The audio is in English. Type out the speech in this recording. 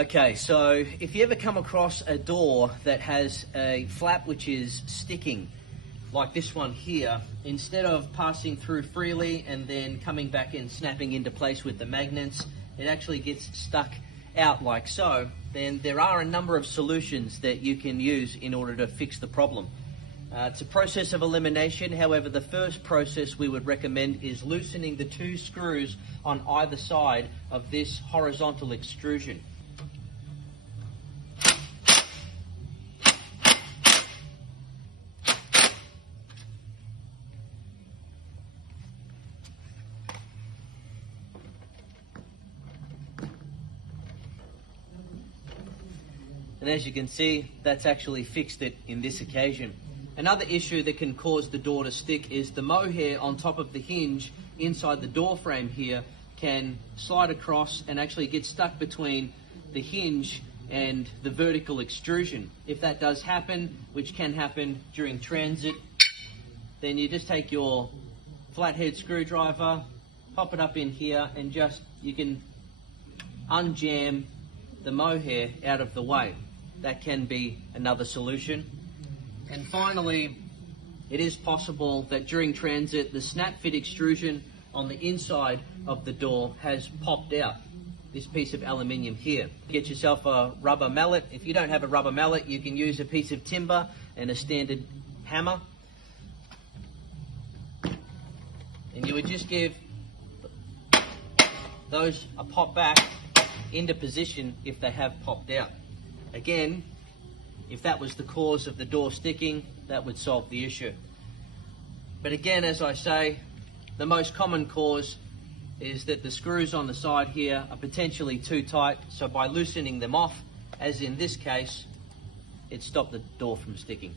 Okay, so if you ever come across a door that has a flap which is sticking, like this one here, instead of passing through freely and then coming back and snapping into place with the magnets, it actually gets stuck out like so, then there are a number of solutions that you can use in order to fix the problem. It's a process of elimination. However, the first process we would recommend is loosening the two screws on either side of this horizontal extrusion. And as you can see, that's actually fixed it in this occasion. Another issue that can cause the door to stick is the mohair on top of the hinge inside the door frame here can slide across and actually get stuck between the hinge and the vertical extrusion. If that does happen, which can happen during transit, then you just take your flathead screwdriver, pop it up in here, and you can unjam the mohair out of the way. That can be another solution. And finally, it is possible that during transit, the snap fit extrusion on the inside of the door has popped out. This piece of aluminium here. Get yourself a rubber mallet. If you don't have a rubber mallet, you can use a piece of timber and a standard hammer. And you would just give those a pop back into position if they have popped out. Again, if that was the cause of the door sticking, that would solve the issue. But again, as I say, the most common cause is that the screws on the side here are potentially too tight, so by loosening them off, as in this case, it stopped the door from sticking.